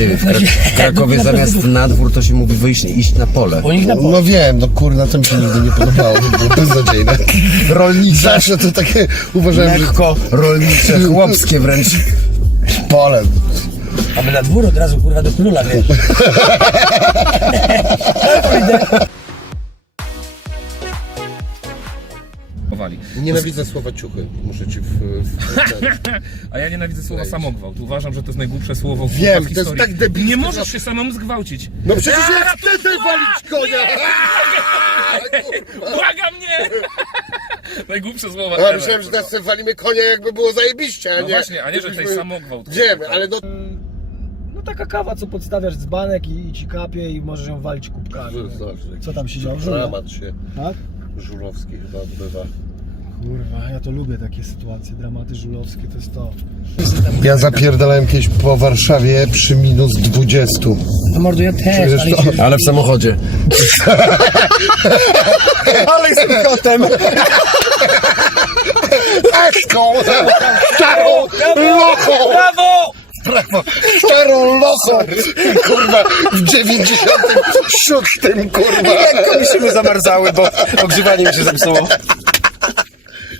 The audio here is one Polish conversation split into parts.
Ty, w, Krak- w Krakowie zamiast na dwór to się mówi wyjść, iść na pole. U nich na No wiem, no kurna, to mi się nigdy nie podobało, to było beznadziejne. Rolnicze, Zawsze to takie uważałem, że lekko, rolnicze, chłopskie wręcz. polem. A my na dwór od razu kurwa do króla, wiesz. Chowali. Nienawidzę słowa ciuchy, muszę ci w... w A ja nienawidzę słowa samogwałt. Uważam, że to jest najgłupsze słowo w Wiem, w to jest historii. tak debilne, Nie że- możesz się samemu zgwałcić. No przecież ja chcę walić konia! Błaga mnie! Najgłupsze słowa. Ja ever, myślałem, że teraz walimy konia jakby było zajebiście, a No nie... właśnie, a nie, że tutaj samogwałt. Wiemy, ale no... No taka kawa, co podstawiasz dzbanek i, i ci kapie i możesz ją walić kubkami. Co tam się działo? Dramat się Tak? żurowski chyba odbywa. Kurwa, ja to lubię takie sytuacje, dramaty żulowskie, to jest to. Ja zapierdalałem kiedyś po Warszawie przy minus 20. No mordo, ja też, ale to? się... Ale w samochodzie. Ale jestem kotem. Eską! Starą lochą! Brawo! Brawo! Starą lochą! Kurwa, w 97 kurwa! Komisymy zamarzały, bo ogrzewanie mi się zepsuło.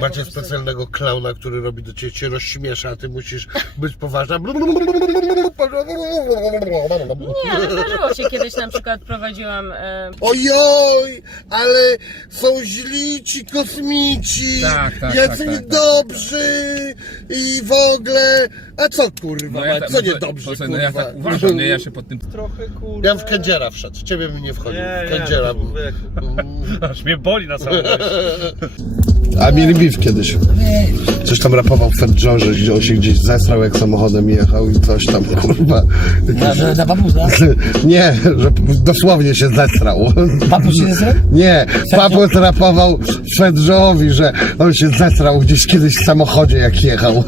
Macie specjalnego klauna, który robi do ciebie, cię rozśmiesza, a ty musisz być poważna. Nie, ale zdarzyło się kiedyś na przykład prowadziłam e, Ojoj, ale są źli ci kosmici, Tak, tak, jacy tak, tak, niedobrzy i w ogóle... A co kurwa, ja ma, tak- co no to- niedobrzy to- kurwa? No ja tak uważam, nie? Ja się pod tym... Trochę kurwa... Ja bym w kędziera wszedł, ciebie bym nie wchodził, Nie, w kędziera. człowieku. Aż mnie boli na samym A mieli beef kiedyś. Coś tam rapował Fat Joe, że on się gdzieś zesrał jak samochodem jechał i coś tam, kurwa. Na, na, na papusa? Nie, że dosłownie się zesrał. Papus się zesrał? Nie, Papus rapował Fat Joe'owi, że on się zesrał gdzieś kiedyś w samochodzie jak jechał.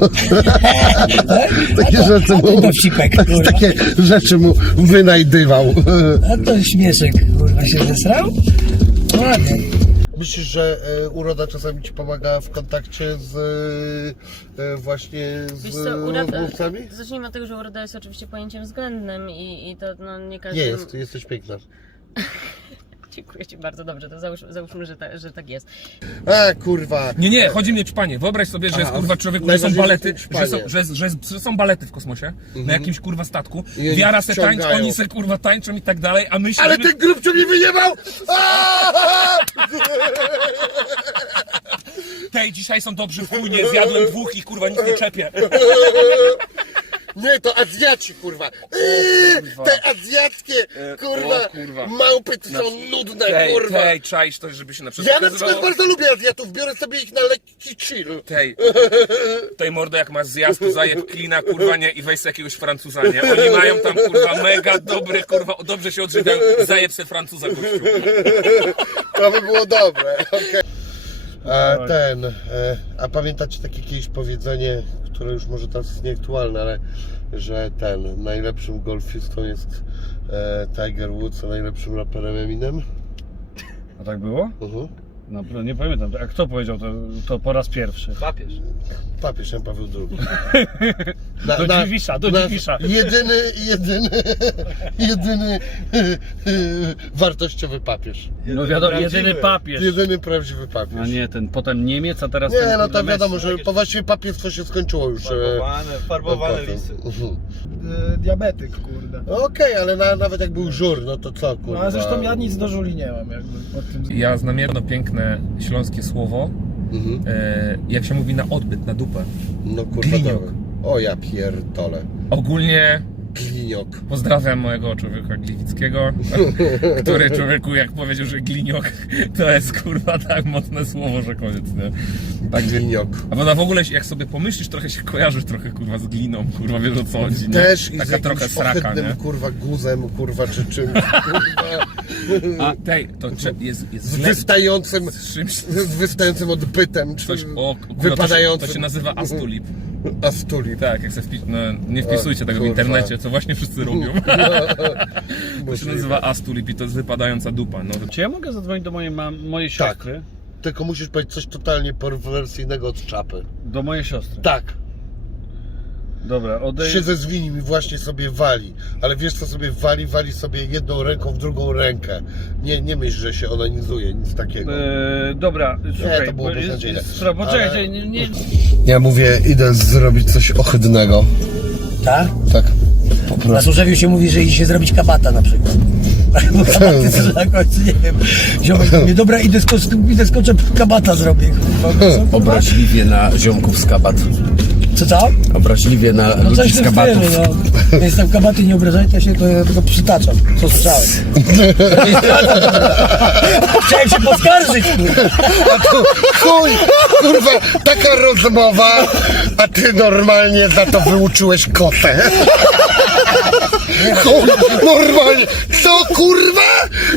Takie rzeczy a to mu, dowcipek, takie rzeczy mu wynajdywał. A to śmieszek, kurwa, się zesrał? Ładnie. Myślisz, że e, uroda czasami ci pomaga w kontakcie z e, właśnie z rozmówcami? zacznijmy od tego, że uroda jest oczywiście pojęciem względnym i, i to no, nie każdy... Nie jest, jesteś piękna. Dziękuję Ci bardzo, dobrze, to załóż, załóżmy, że, ta, że tak jest. A kurwa. Nie, nie, chodzi mi o czpanie. Wyobraź sobie, że jest Aha, kurwa człowiek, że są najważniejsze balety, są że są, że, że, że są balety w kosmosie, na jakimś kurwa statku. I oni Wiara se tańczy, wciągają. oni se kurwa tańczą i tak dalej, a myślę, Ale że... ten grubcio mnie wyjebał! Aaaa! Tej, dzisiaj są dobrzy w chuj, nie zjadłem dwóch i kurwa nic nie czepię. Nie, to Azjaci, kurwa. Eee, te azjackie, kurwa, o, kurwa. małpy to są nudne, Tej, kurwa. tej, czaisz to, żeby się na przykład Ja na przykład okazywało- bardzo lubię Azjatów, biorę sobie ich na lekki chill. Tej, tej mordo jak masz zjazd, to zajeb klina, kurwa nie, i weź sobie jakiegoś Francuza, nie? Oni mają tam, kurwa, mega dobry, kurwa, dobrze się odżywiają, zajeb se Francuza, gościu. To by było dobre, okej. A ten, e, a pamiętacie takie jakieś powiedzenie, które już może teraz jest nieaktualne, ale że ten, najlepszym golfistą jest e, Tiger Woods, a najlepszym raperem Eminem? A tak było? Uh-huh. No, nie pamiętam. A kto powiedział to, to po raz pierwszy? Papież. Papież Jan Paweł II. Na, Do Dziwisza, do Dziwisza. Jedyny, jedyny, jedyny wartościowy papież. No wiadomo, jedyny papież. Jedyny prawdziwy papież. A nie, ten potem Niemiec, a teraz ten Nie, no kurde to wiadomo, że po właściwie papieństwo się skończyło już. e, Farbowane, farbowane potem. lisy. Mhm. E, diabetyk, kurde. No Okej, ale na, nawet jak był żur, no to co, No kurwa. a zresztą ja nic do żuli nie mam jakby pod tym Ja znam jedno piękne śląskie słowo, Mhm. e, jak się mówi na odbyt, na dupę. No kurwa, Gliniok. O ja pierdolę. Ogólnie Gliniok. pozdrawiam mojego człowieka Gliwickiego, który człowieku jak powiedział, że gliniok to jest kurwa tak mocne słowo, że koniec, nie? Tak, Gliniok. a ona w ogóle jak sobie pomyślisz, trochę się kojarzysz trochę kurwa z gliną, kurwa wiesz o co chodzi, nie? Też i z Taka jakimś trochę sraka, ohydnym, nie? kurwa, guzem, kurwa, czy czymś, kurwa, A tej, to cze- jest, jest z wystającym, z czymś, z wystającym odbytem, czy coś, o, kurwa, to, się, wypadającym. to się nazywa astulip. Astuli. Tak, jak se wpis... no, nie wpisujcie tego w kurwa. internecie, co właśnie wszyscy robią. To się nazywa astulip i to jest wypadająca dupa, no. Czy ja mogę zadzwonić do mojej, mam, mojej Tak. siostry? Tylko musisz powiedzieć coś totalnie perwersyjnego od czapy. Do mojej siostry. Tak. Dobra, odej... Siedzę z nim i właśnie sobie wali. Ale wiesz co sobie wali? Wali sobie jedną ręką w drugą rękę. Nie, nie myśl, że się onanizuje, nic takiego. E, dobra, słuchaj, to było bo jest, jest sprawa, poczekaj, Ale- nie, nie, Ja mówię, idę zrobić coś ohydnego. Tak? Tak. Po Na prostu. Służewiu się mówi, że idzie się zrobić kabata na przykład. Bo kabaty to na końcu, nie wiem. Ziomek mówi, dobra, idę, skoczę, idę skoczę, kabata zrobię. kurwa? Obraźliwie na ziomków z kabat. Co, co? Obraźliwie na No ludzi z kabatów. stylu, no. Tam kabaty nie obrażajcie się, to ja tylko przytaczam, co słyszałem. Chciałem się poskarżyć, kurwa. Chuj, kurwa, taka rozmowa, a ty normalnie za to wyuczyłeś kotę. Normalnie. Co, kurwa?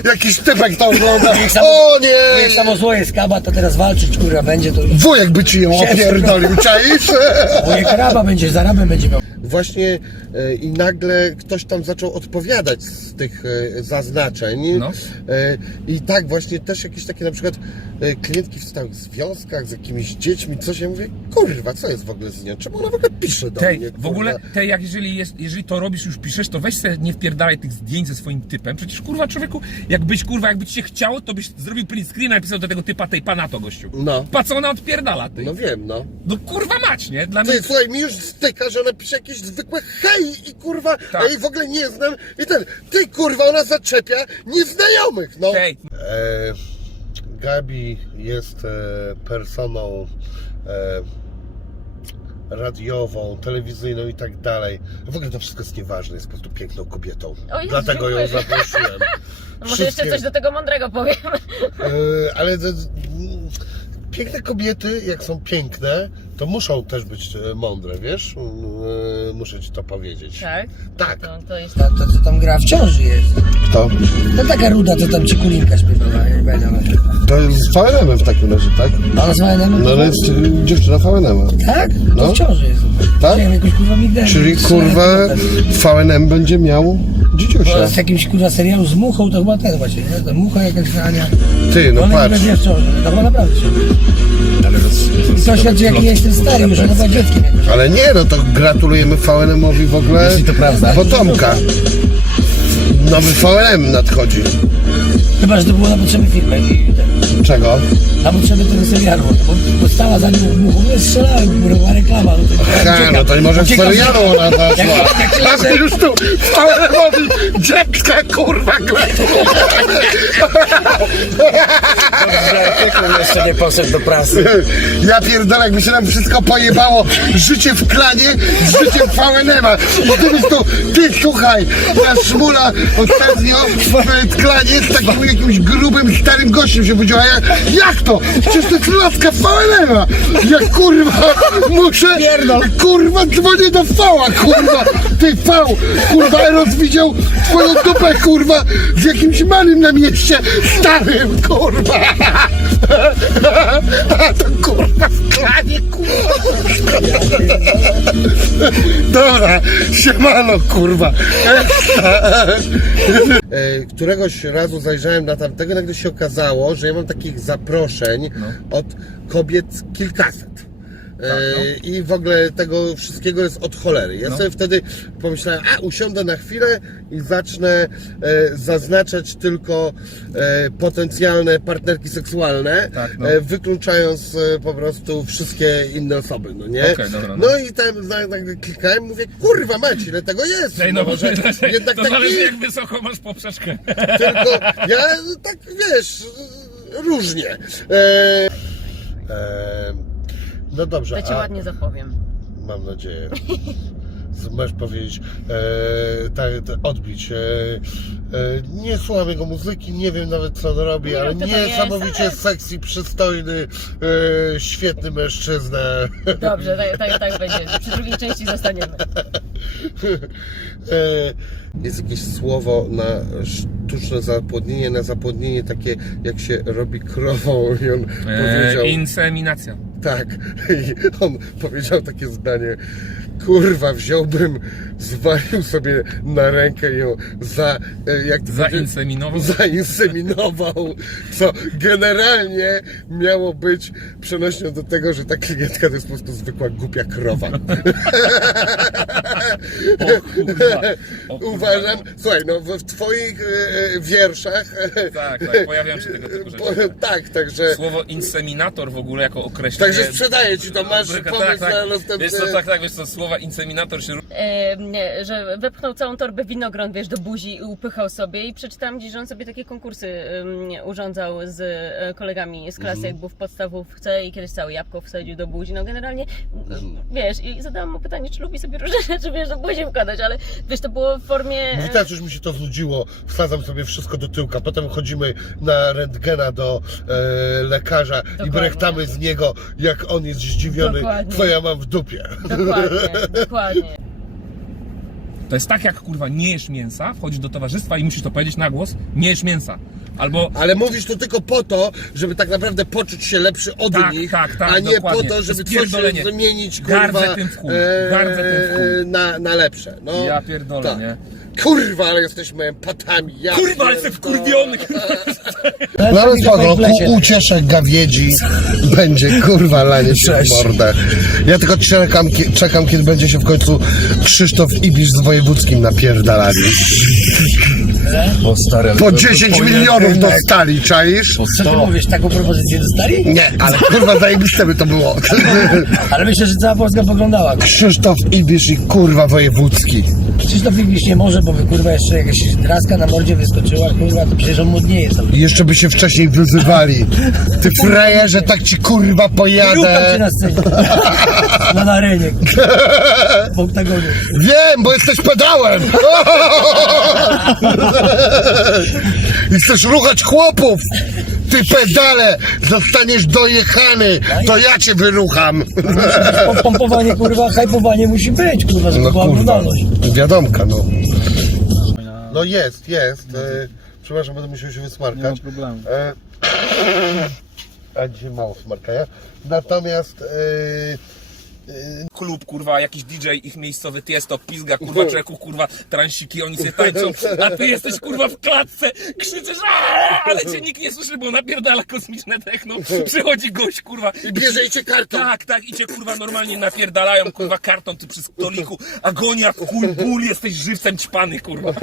Jakiś typek to ogląda. O Jak nie! samo zło jest kabat, to teraz walczyć, kurwa, będzie to... Wujek by ci ją opierdolił, czaisz? Moje kraba będzie, za rabem będzie miał. Właśnie e, i nagle ktoś tam zaczął odpowiadać z tych e, zaznaczeń. No. E, I tak właśnie też jakieś takie na przykład klientki w stałych związkach z jakimiś dziećmi, coś ja mówię, kurwa, co jest w ogóle z nią? Czemu ona w ogóle pisze do Tej, mnie? w ogóle, kurwa? tej, jak jeżeli, jest, jeżeli to robisz, już piszesz, to weź sobie, nie wpierdalaj tych zdjęć ze swoim typem. Przecież kurwa człowieku, jakbyś kurwa, jakby ci się chciało, to byś zrobił print screen i napisał do tego typa tej pana to gościu. No. Pa co ona odpierdala, ty? No wiem, no. No kurwa mać, nie? Dla mnie... Ty, słuchaj, mi już styka, że ona pisze jakieś zwykłe hej i kurwa, Tak. ja jej w ogóle nie znam. I ten, ty kurwa, ona zaczepia nieznajomych, no. Tej, E, Gabi jest e, personą e, radiową, telewizyjną i tak dalej. W ogóle to wszystko jest nieważne, jest po prostu piękną kobietą. O Jezu, Dlatego ją dziękuję. zaprosiłem. No może jeszcze Wszystkie- coś do tego mądrego powiem. E, ale to, mm, piękne kobiety, jak są piękne, to muszą też być e, mądre, wiesz? E, muszę ci to powiedzieć. Tak? Tak. To, to jest... Ta, ta, co tam gra w ciąży jest. Kto? To taka ruda, co tam ci kulinka śpiewała, ja nie pamiętam. To jest z VNM w takim razie, tak? A nazwałem nam... No ale jest e, dziewczyna VNM. Tak? No. To w ciąży jest. Tak? Nie wiem, jakoś kurwa. Czyli kurwa VNM będzie miał dzidziusia. Z jakimś kurwa serialu z muchą, to chyba ten właśnie, nie? To mucha jakaś Ania. Ty, no Ona nie patrz. będzie w ciąży, to chyba naprawdę. Ale roz, I to świadczy, jaki ja jestem stary, już ona była dzieckiem jakoś. Ale nie, no to gratulujemy VNM-owi w ogóle Jeśli to prawda. potomka. Nowy VNM nadchodzi. Chyba, że to było na potrzeby filmu. i Czego? Na potrzeby tego serialu. Bo, bo stała za nią muchą, no strzelałem, kurwa, reklama. No to, Ha, no to może w serialu ona zaszła. Jak- jak lecę- ty już tu VNM-owi dziecka kurwa że artykuł jeszcze nie poszedł do prasy. Ja pierdolę, jakby się nam wszystko pojebało. Życie w klanie z życiem VNM-a. Bo gdybyś tu, ty słuchaj, ta szmula ostatnio w klanie takim jakimś grubym, starym gościem się budziła. Ja, jak to? Przecież to jest laska VNM-a. Ja kurwa muszę, kurwa dzwonię do V-a, kurwa. Ty V, kurwa Eros widział twoją dupę, kurwa, z jakimś manym na mieście, starym, kurwa. To kurwa w klanie, kurwa. Dobra, siemano, kurwa. E, Któregoś razu zajrzałem na tamtego, nagle się okazało, że ja mam takich zaproszeń od kobiet kilkaset. E, I w ogóle tego wszystkiego jest od cholery. Ja sobie wtedy pomyślałem, a usiądę na chwilę i zacznę e, zaznaczać tylko e, potencjalne partnerki seksualne, Tak, no. e, wykluczając e, po prostu wszystkie inne osoby, no nie? Okej, dobra, no. no i tam nagle klikałem, mówię, kurwa mać, ile tego jest? Ej, no, no, że jednak to taki, zależy jak wysoko masz poprzeczkę. tylko ja tak, wiesz, różnie. E, e, no dobrze, To cię a, ładnie zapowiem. mam nadzieję. Z- Możesz powiedzieć, e, tak, odbić. E, e, nie słucham jego muzyki, nie wiem nawet co on robi, Nie ale kto to niesamowicie jest. sexy, przystojny, e, świetny mężczyzna. Dobrze, tak, tak, tak będzie. Przy drugiej części zostaniemy. E, Jest jakieś słowo na sztuczne zapłodnienie, na zapłodnienie takie jak się robi krową i on powiedział... E, inseminacja. Tak, i on powiedział takie zdanie. kurwa, wziąłbym, zwalił sobie na rękę ją za, e, jak to? Zainseminował? zainseminował, co generalnie miało być przenośnią do tego, że ta klientka to jest po prostu zwykła głupia krowa. O. Uważam, słuchaj, no w, twoich e, e, wierszach e, Tak, tak, pojawiają się tego typu rzeczy. po- tak, także Słowo inseminator w ogóle jako określenie. Także sprzedaję ci to, masz pomysł tak, na tak. następny... Wiesz co, tak, tak, wiesz co, słowa inseminator się E, nie, że wepchnął całą torbę winogron, wiesz, do buzi i upychał sobie i przeczytałam gdzieś, że on sobie takie konkursy urządzał z kolegami z klasy, jak był w podstawówce i kiedyś całe jabłko wsadził do buzi, no generalnie, m, wiesz, i zadałam mu pytanie, czy lubi sobie różne rzeczy, wiesz, do buzi wkładać, ale wiesz, to było w formie... Mówi, teraz już mi się to znudziło, wsadzam sobie wszystko do tyłka, potem chodzimy na rentgena do e, lekarza i Dokładnie. brechtamy z niego, jak on jest zdziwiony, Dokładnie. co ja mam w dupie. Dokładnie, dokładnie. To jest tak jak kurwa nie jesz mięsa, wchodzisz do towarzystwa i musisz to powiedzieć na głos, nie jesz mięsa. Albo Ale mówisz to tylko po to, żeby tak naprawdę poczuć się lepszy od Tak, nich, tak, tak, a nie dokładnie. po to, To żeby jest coś pierdolenie. zmienić, kurwa, tym w chuj, gardzę tym w chuj. na, na lepsze. No, ja pierdolę, tak. nie? Kurwa, ale jesteśmy empatami. Ja Kurwa, ale jestem wkurwiony! No ale spoko, u, ucieszek gawiedzi będzie kurwa lanie się w mordę. Ja tylko czekam, kie- czekam, kiedy będzie się w końcu Krzysztof Ibisz z Wojewódzkim napierdalali. Po 10 milionów dostali, czaisz? Co ty mówisz, taką propozycję dostali? Nie, ale kurwa zajebiste by to było. Ale myślę, że cała Polska poglądała. Krzysztof Ibisz i kurwa Wojewódzki. Krzysztof Ibisz nie może, bo by kurwa jeszcze jakaś draska na mordzie wyskoczyła, kurwa, to przecież on młodnieje tam. I jeszcze by się wcześniej wyzywali. Ty frajerze, tak ci kurwa Rukam cię pojadę. na scenie. Na arenie. W oktagonie. Wiem, bo jesteś pedałem! I chcesz ruchać chłopów! Ty pedale! Zostaniesz dojechany! To ja cię wyrucham! Po- Pompowanie, kurwa, hajpowanie musi być, kurwa, żeby była oglądalność. Wiadomka, no. No jest, jest. E, przepraszam, będę musiał się wysmarkać. Nie ma problemu. E, a dzisiaj mało smarkaja. Natomiast e, Klub, kurwa, jakiś DJ, ich miejscowy tiesto, pizga, kurwa, czeku, kurwa, transiki, oni sobie tańczą, a ty jesteś, kurwa, w klatce, krzyczysz, "Aaa!" ale cię nikt nie słyszy, bo napierdala kosmiczne techno, przychodzi gość, kurwa, bierzecie kartę. Tak, tak, i cię kurwa normalnie napierdalają, kurwa karton, ty przy stoliku, agonia, chuj, ból, jesteś żywcem ćpany, kurwa.